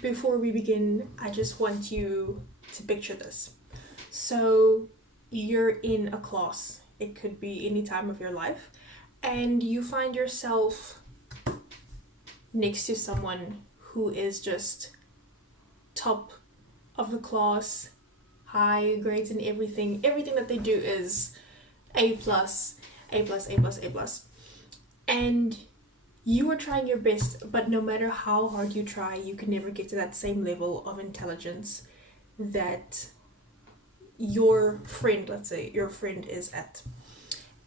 before we begin, I just want you to picture this. So, you're in a class, it could be any time of your life, and you find yourself next to someone who is just top of the class, high grades and everything. Everything that they do is A plus, A plus, A plus, A plus. And you are trying your best, but no matter how hard you try, you can never get to that same level of intelligence that your friend, let's say your friend, is at.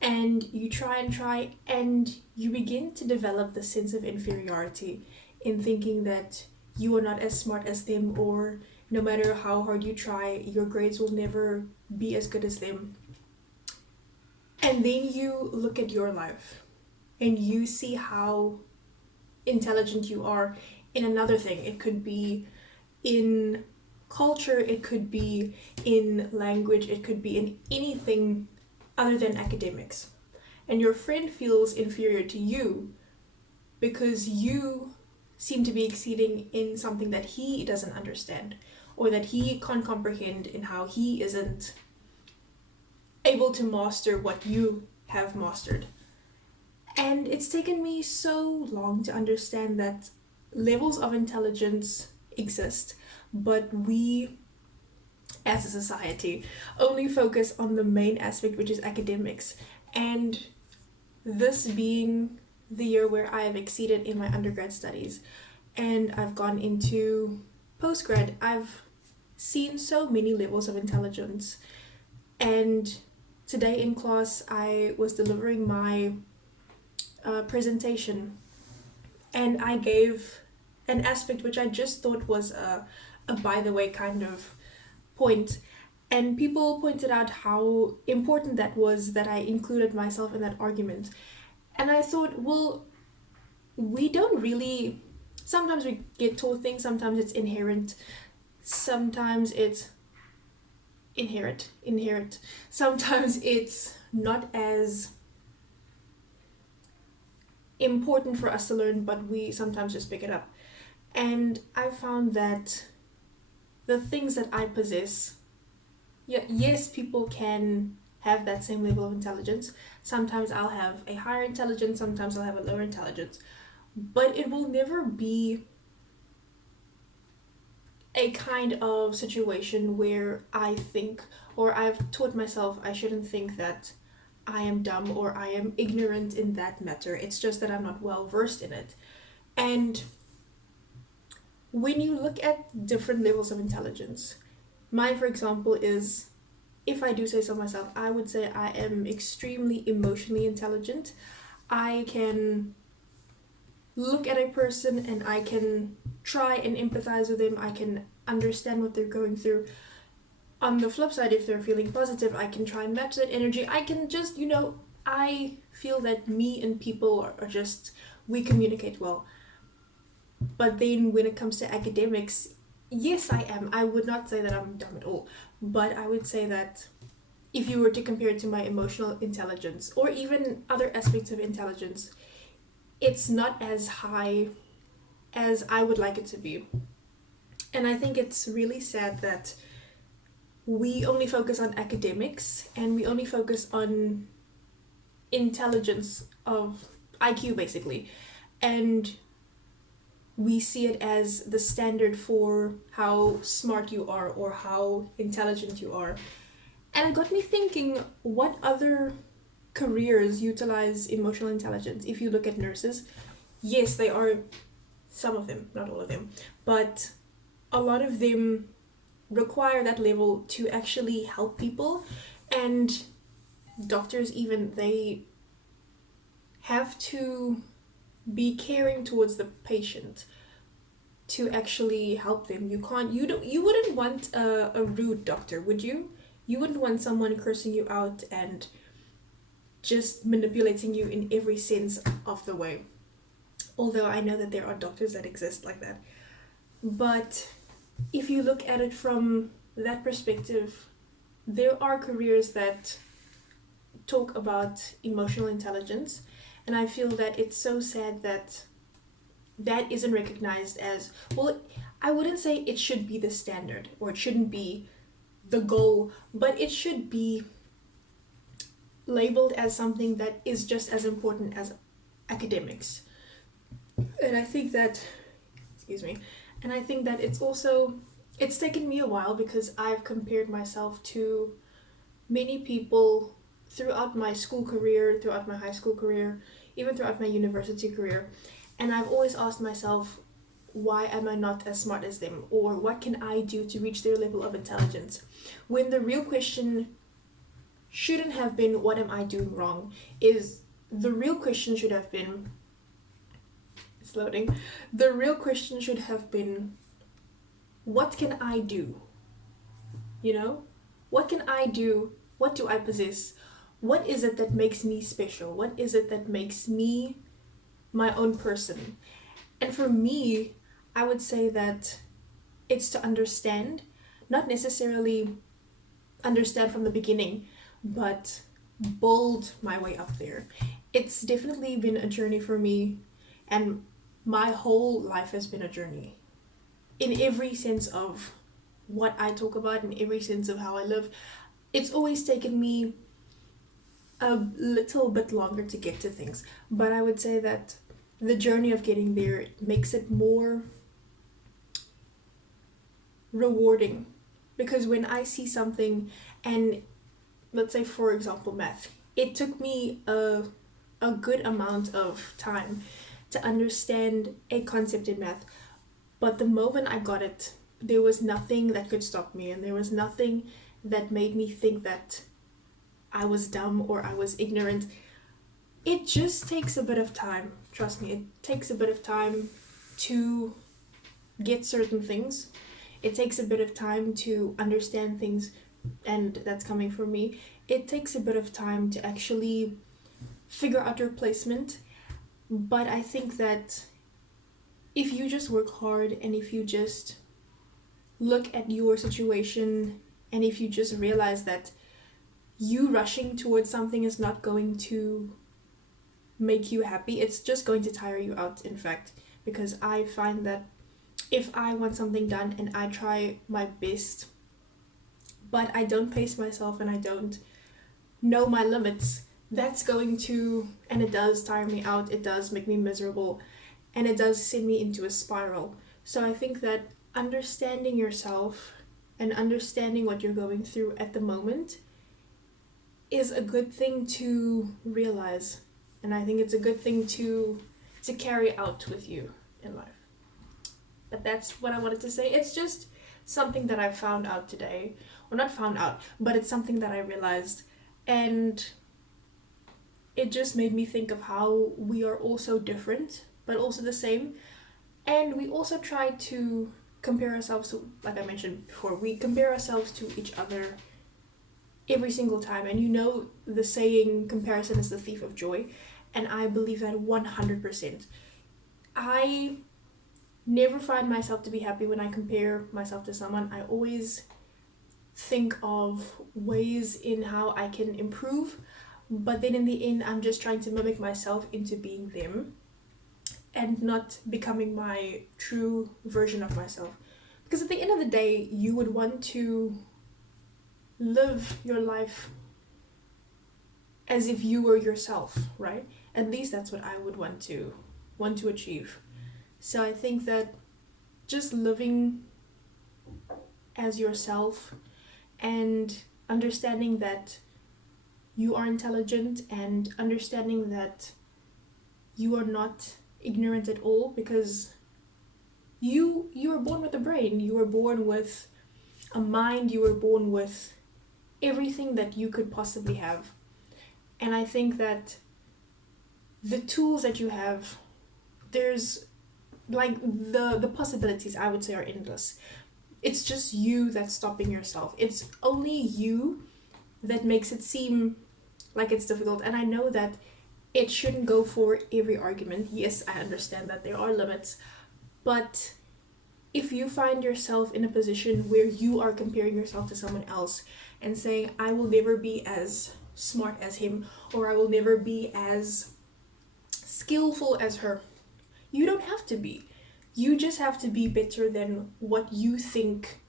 And you try, and you begin to develop the sense of inferiority in thinking that you are not as smart as them, or no matter how hard you try, your grades will never be as good as them. And then you look at your life and you see how intelligent you are in another thing. It could be in culture, it could be in language, it could be in anything other than academics. And your friend feels inferior to you because you seem to be exceeding in something that he doesn't understand, or that he can't comprehend, in how he isn't able to master what you have mastered. And it's taken me so long to understand that levels of intelligence exist, but we as a society only focus on the main aspect, which is academics. And this being the year where I have exceeded in my undergrad studies and I've gone into postgrad, I've seen so many levels of intelligence. And today in class, I was delivering my presentation, and I gave an aspect which I just thought was a by the way kind of point. And people pointed out how important that was, that I included myself in that argument. And I thought, well, we don't really. Sometimes we get taught things, sometimes it's inherent, sometimes it's inherent. Sometimes it's not as important for us to learn, but we sometimes just pick it up. And I found that the things that I possess, yeah, yes, people can have that same level of intelligence. Sometimes I'll have a higher intelligence, sometimes I'll have a lower intelligence, but it will never be a kind of situation where I think, or I've taught myself I shouldn't think that I am dumb or I am ignorant in that matter. It's just that I'm not well versed in it. And when you look at different levels of intelligence, mine, for example, is, if I do say so myself, I would say I am extremely emotionally intelligent. I can look at a person and I can try and empathize with them. I can understand what they're going through. On the flip side, if they're feeling positive, I can try and match that energy. I can just, I feel that me and people are just, we communicate well. But then when it comes to academics, yes, I am. I would not say that I'm dumb at all. But I would say that if you were to compare it to my emotional intelligence or even other aspects of intelligence, it's not as high as I would like it to be. And I think it's really sad that we only focus on academics and we only focus on intelligence of IQ basically. And we see it as the standard for how smart you are or how intelligent you are. And it got me thinking, what other careers utilize emotional intelligence? If you look at nurses, yes, they are, some of them, not all of them, but a lot of them require that level to actually help people. And doctors, even, they have to be caring towards the patient to actually help them. You wouldn't want a rude doctor, would you? You wouldn't want someone cursing you out and just manipulating you in every sense of the way. Although I know that there are doctors that exist like that. But if you look at it from that perspective, there are careers that talk about emotional intelligence, and I feel that it's so sad that that isn't recognized as, well, I wouldn't say it should be the standard or it shouldn't be the goal, but it should be labeled as something that is just as important as academics. And I think that, excuse me, and I think that it's taken me a while because I've compared myself to many people throughout my school career, throughout my high school career, even throughout my university career. And I've always asked myself, why am I not as smart as them? Or what can I do to reach their level of intelligence? When the real question shouldn't have been, what am I doing wrong? The real question should have been, it's loading. The real question should have been, what can I do? You know? What can I do? What do I possess? What is it that makes me special? What is it that makes me my own person? And for me, I would say that it's to understand, not necessarily understand from the beginning, but build my way up there. It's definitely been a journey for me, and my whole life has been a journey in every sense of what I talk about, in every sense of how I live. It's always taken me a little bit longer to get to things, but I would say that the journey of getting there makes it more rewarding, because when I see something, and let's say for example math, it took me a good amount of time to understand a concept in math, but the moment I got it, there was nothing that could stop me, and there was nothing that made me think that I was dumb or I was ignorant. It just takes a bit of time, trust me, it takes a bit of time to get certain things. It takes a bit of time to understand things, and that's coming from me. It takes a bit of time to actually figure out your placement, but I think that if you just work hard and if you just look at your situation and if you just realize that you rushing towards something is not going to make you happy, it's just going to tire you out, in fact, because I find that if I want something done and I try my best, but I don't pace myself and I don't know my limits, that's going to, and it does tire me out, it does make me miserable, and it does send me into a spiral. So I think that understanding yourself and understanding what you're going through at the moment is a good thing to realize, and I think it's a good thing to carry out with you in life. But that's what I wanted to say. It's just something that I found out today, or not found out, but it's something that I realized, and it just made me think of how we are all so different but also the same, and we also try to compare ourselves to, like I mentioned before, we compare ourselves to each other every single time. And you know the saying, comparison is the thief of joy, and I believe that 100%. I never find myself to be happy when I compare myself to someone. I always think of ways in how I can improve, but then in the end I'm just trying to mimic myself into being them and not becoming my true version of myself. Because at the end of the day, you would want to live your life as if you were yourself, right? At least that's what I would want to achieve. So I think that just living as yourself and understanding that you are intelligent and understanding that you are not ignorant at all, because you were born with a brain, you were born with a mind, you were born with everything that you could possibly have. And I think that the tools that you have, there's like the possibilities, I would say, are endless. It's just you that's stopping yourself. It's only you that makes it seem like it's difficult. And I know that it shouldn't go for every argument. Yes, I understand that there are limits, but if you find yourself in a position where you are comparing yourself to someone else and saying, I will never be as smart as him, or I will never be as skillful as her, You don't have to be. You just have to be better than what you think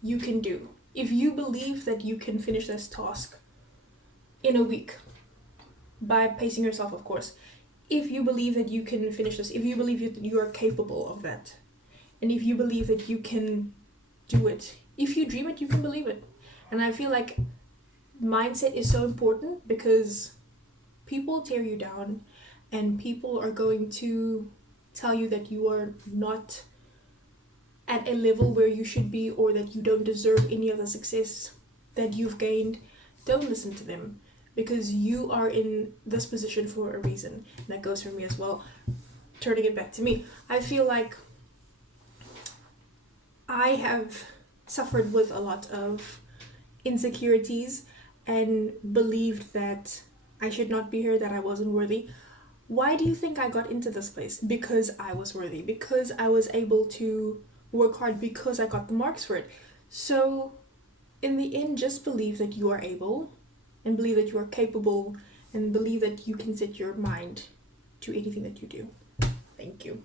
you can do. If you believe that you can finish this task in a week, by pacing yourself, of course, if you believe that you can finish this, if you believe that you are capable of that, and if you believe that you can do it, if you dream it, you can believe it. And I feel like mindset is so important because people tear you down and people are going to tell you that you are not at a level where you should be, or that you don't deserve any of the success that you've gained. Don't listen to them, because you are in this position for a reason. And that goes for me as well. Turning it back to me, I feel like I have suffered with a lot of insecurities and believed that I should not be here, that I wasn't worthy. Why do you think I got into this place? Because I was worthy, because I was able to work hard, because I got the marks for it. So in the end, just believe that you are able, and believe that you are capable, and believe that you can set your mind to anything that you do. Thank you.